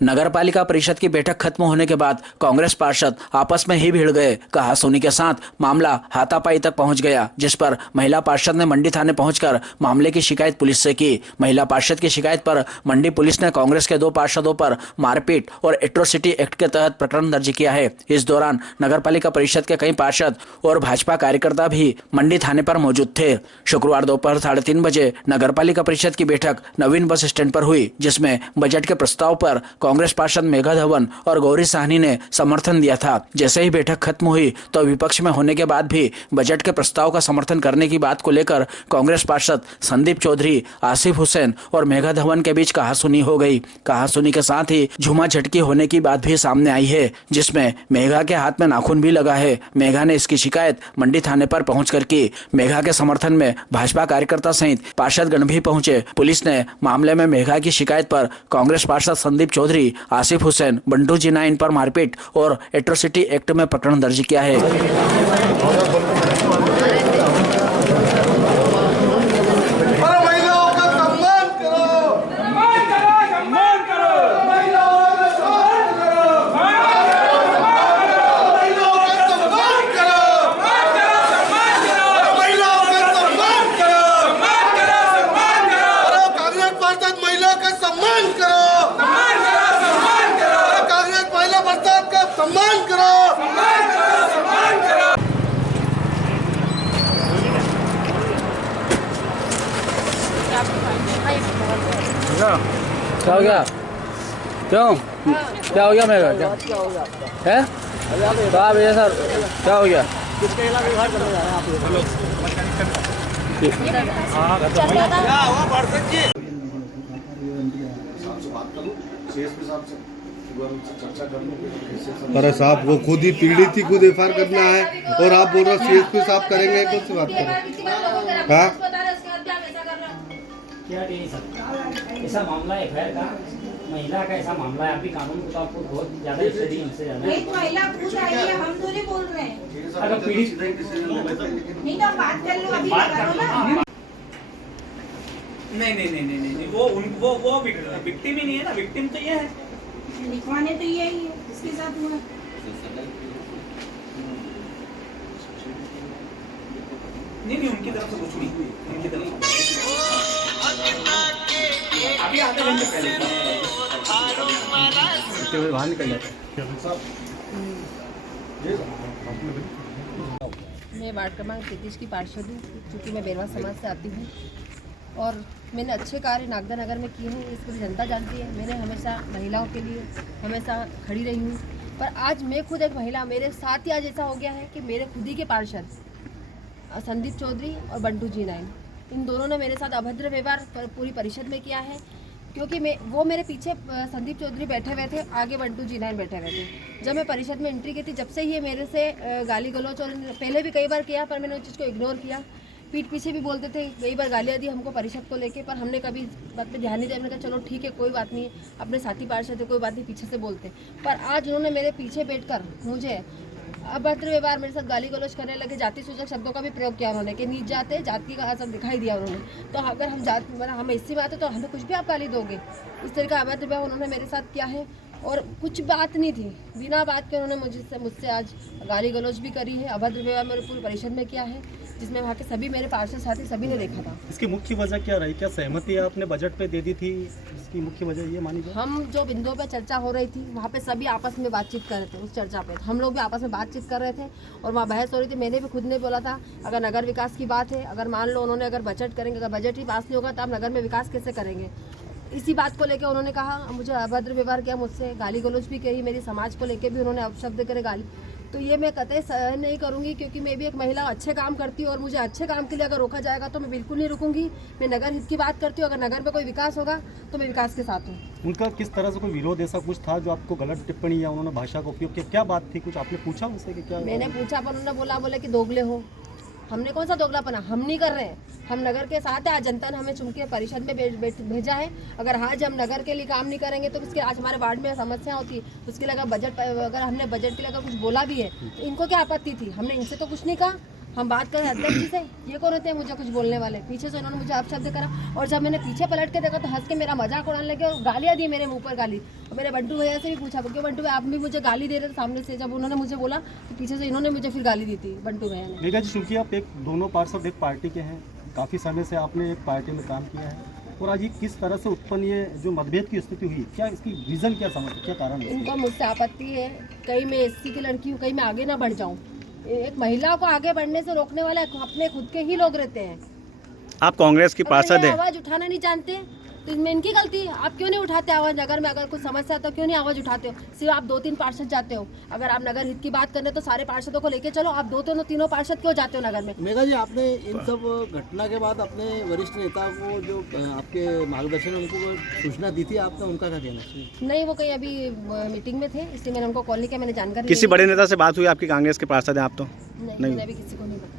नगरपालिका परिषद की बैठक खत्म होने के बाद कांग्रेस पार्षद आपस में ही भिड़ गए। कहासुनी के साथ मामला हाथापाई तक पहुंच गया, जिस पर महिला पार्षद ने मंडी थाने पहुंचकर मामले की शिकायत पुलिस से की। महिला पार्षद की शिकायत पर मंडी पुलिस ने कांग्रेस के 2 पार्षदों पर मारपीट और एट्रोसिटी एक्ट के तहत प्रकरण दर्ज किया है। इस दौरान नगरपालिका परिषद के कई पार्षद और भाजपा कार्यकर्ता भी मंडी थाने पर मौजूद थे। शुक्रवार दोपहर 3:30 बजे नगरपालिका परिषद की बैठक नवीन बस स्टैंड पर हुई, जिसमें बजट के प्रस्ताव पर कांग्रेस पार्षद मेघा धवन और गौरी साहनी ने समर्थन दिया था। जैसे ही बैठक खत्म हुई तो विपक्ष में होने के बाद भी बजट के प्रस्ताव का समर्थन करने की बात को लेकर कांग्रेस पार्षद संदीप चौधरी, आसिफ हुसैन और मेघा धवन के बीच कहासुनी हो गई। कहासुनी के साथ ही झूमा झटकी होने की बात भी सामने आई है, जिसमें मेघा के हाथ में नाखून भी लगा है। मेघा ने इसकी शिकायत मंडी थाने पर पहुंचकर की। मेघा के समर्थन में भाजपा कार्यकर्ता सहित पार्षद गण भी पहुंचे। पुलिस ने मामले में मेघा की शिकायत पर कांग्रेस पार्षद संदीप चौधरी, आसिफ हुसैन, बंटू जी नाइन पर मारपीट और एट्रोसिटी एक्ट में प्रकरण दर्ज किया है। क्या हो गया? क्यों? क्या हो गया मेरा? क्या हो गया है? तो आप ये सर क्या हो गया? पर साहब वो खुद ही पीड़ित ही खुद एफआईआर करना है और आप बोल रहे सीएसपी साहब करेंगे, कौन सी बात करें? हाँ क्या ऐसा मामला है एफआईआर का, महिला का ऐसा मामला है। अभी कानून को तो आपको बहुत ज्यादा स्टडी हमसे ज्यादा नहीं, महिला पूछ रही है, हम तो नहीं बोल रहे हैं। अगर पीड़ित नहीं तो बात कर लो, अभी करो ना। नहीं, वो विक्टिम ही नहीं है ना। विक्टिम तो ये है, लिखवाने तो ये ही है, इसके साथ हुआ। नहीं उनकी तरफ से कुछ नहीं, उनकी तरफ से अभी आधे घंटे पहले बाहर निकल जाते। मैं वार्ड क्रमांक 33 की पार्षद हूँ, क्योंकि मैं बेरवा समाज से आती हूँ और मैंने अच्छे कार्य नागदा नगर में किए हैं। इसको जनता जानती है। मैंने हमेशा महिलाओं के लिए हमेशा खड़ी रही हूँ। पर आज मैं खुद एक महिला, मेरे साथ ही आज ऐसा हो गया है कि मेरे खुद ही के पार्षद संदीप चौधरी और बंटू जी नाइन, इन दोनों ने मेरे साथ अभद्र व्यवहार पूरी परिषद में किया है। क्योंकि वो मेरे पीछे संदीप चौधरी बैठे हुए थे, आगे बंटू जी नाइन बैठे हुए थे। जब मैं परिषद में एंट्री की थी, जब से ये मेरे से गाली गलौच, और पहले भी कई बार किया, पर मैंने उस चीज़ को इग्नोर किया। पीठ पीछे भी बोलते थे, कई बार गालियाँ दी हमको परिषद को लेके, पर हमने कभी बात पे ध्यान नहीं दिया। हमने कहा चलो ठीक है, कोई बात नहीं, अपने साथी पार्षद है, कोई बात नहीं, पीछे से बोलते। पर आज उन्होंने मेरे पीछे बैठकर मुझे अभद्र व्यवहार, मेरे साथ गाली गलौज करने लगे। जाति सूचक शब्दों का भी प्रयोग किया उन्होंने कि नीच जाते, जाति का सब दिखाई दिया उन्होंने। तो अगर हम जाति हम इसी में आते तो हमें कुछ भी आप गाली दोगे। इस तरह का अभद्र व्यवहार उन्होंने मेरे साथ किया है और कुछ बात नहीं थी, बिना बात के उन्होंने मुझसे आज गाली गलौज भी करी है। अभद्र व्यवहार मेरे पूरी परिषद में किया है, जिसमें वहाँ के सभी मेरे पार्षद साथी सभी ने देखा था। इसकी मुख्य वजह क्या रही? क्या सहमति आपने बजट पे दे दी थी? इसकी मुख्य वजह ये मानी जाए? हम जो बिंदुओं पे चर्चा हो रही थी, वहाँ पे सभी आपस में बातचीत कर रहे थे। उस चर्चा पे हम लोग भी आपस में बातचीत कर रहे थे और वहाँ बहस हो रही थी। मैंने भी खुद ने बोला था, अगर नगर विकास की बात है, अगर मान लो उन्होंने अगर बजट करेंगे, अगर बजट ही पास नहीं होगा तो आप नगर में विकास कैसे करेंगे? इसी बात को लेकर उन्होंने कहा, मुझे अभद्र व्यवहार किया, मुझसे गाली गलौज भी करी, मेरी समाज को लेकर भी उन्होंने अपशब्द करे, गाली। तो ये मैं कतई सहन नहीं करूंगी, क्योंकि मैं भी एक महिला अच्छे काम करती हूँ और मुझे अच्छे काम के लिए अगर रोका जाएगा तो मैं बिल्कुल नहीं रुकूंगी। मैं नगर हित की बात करती हूँ, अगर नगर में कोई विकास होगा तो मैं विकास के साथ हूँ। उनका किस तरह से कोई विरोध ऐसा कुछ था जो आपको गलत टिप्पणी या उन्होंने भाषा का उपयोग किया? क्या बात थी? कुछ आपने पूछा उनसे कि क्या? मैंने पूछा, पर उन्होंने बोले कि दोगले हो। हमने कौन सा दोगलापना, हम नहीं कर रहे हैं, हम नगर के साथ है। आज जनता ने हमें चुन के परिषद में भेजा है। अगर आज हम नगर के लिए काम नहीं करेंगे तो किसके, आज हमारे वार्ड में समस्या होती, उसके लिए अगर बजट, अगर हमने बजट के लिए अगर कुछ बोला भी है तो इनको क्या आपत्ति थी? हमने इनसे तो कुछ नहीं कहा, हम बात करें अध्यक्ष जी से, ये कौन होते हैं मुझे कुछ बोलने वाले? पीछे से इन्होंने मुझे अपशब्द करा और जब मैंने पीछे पलट के देखा तो हंस के मेरा मजाक उड़ाने लगे और गालियाँ दी मेरे मुंह पर गाली। और मेरे बंटू भैया से भी पूछा क्योंकि बंटू भैया आप भी मुझे गाली दे रहे थे सामने से, जब उन्होंने मुझे बोला तो पीछे से इन्होंने मुझे फिर गाली दी थी बंटू भैया ने। मेघा जी, चूंकि आप एक दोनों पार्षद एक पार्टी के हैं, काफ़ी समय से आपने एक पार्टी में काम किया है और आज ये किस तरह से उत्पन्न ये जो मतभेद की स्थिति हुई, क्या इसकी रीज़न क्या समझते, क्या कारण है? इनको मुझसे आपत्ति है, कहीं मैं एससी की लड़की हूँ, कहीं मैं आगे ना बढ़ जाऊँ। एक महिला को आगे बढ़ने से रोकने वाला अपने खुद के ही लोग रहते हैं। आप कांग्रेस की पार्षद हैं, आवाज़ उठाना नहीं जानते तो इसमें इनकी गलती है। आप क्यों नहीं उठाते आवाज़? नगर में अगर कुछ समस्या है तो क्यों नहीं आवाज़ उठाते हो? सिर्फ आप 2-3 पार्षद जाते हो। अगर आप नगर हित की बात करने तो सारे पार्षदों को लेके चलो, आप 2-3 पार्षद क्यों जाते हो नगर में? मेघा जी, आपने इन सब घटना के बाद अपने वरिष्ठ नेता को जो आपके मार्गदर्शन है उनको सूचना दी थी आपने, उनका क्या कहना चाहिए? नहीं, वो कहीं अभी मीटिंग में थे इसलिए मैंने उनको कॉल नहीं किया, मैंने जानकारी किसी बड़े नेता से बात हुई आपकी? कांग्रेस के पार्षद हैं आप तो? नहीं, मैंने अभी किसी को नहीं बताया।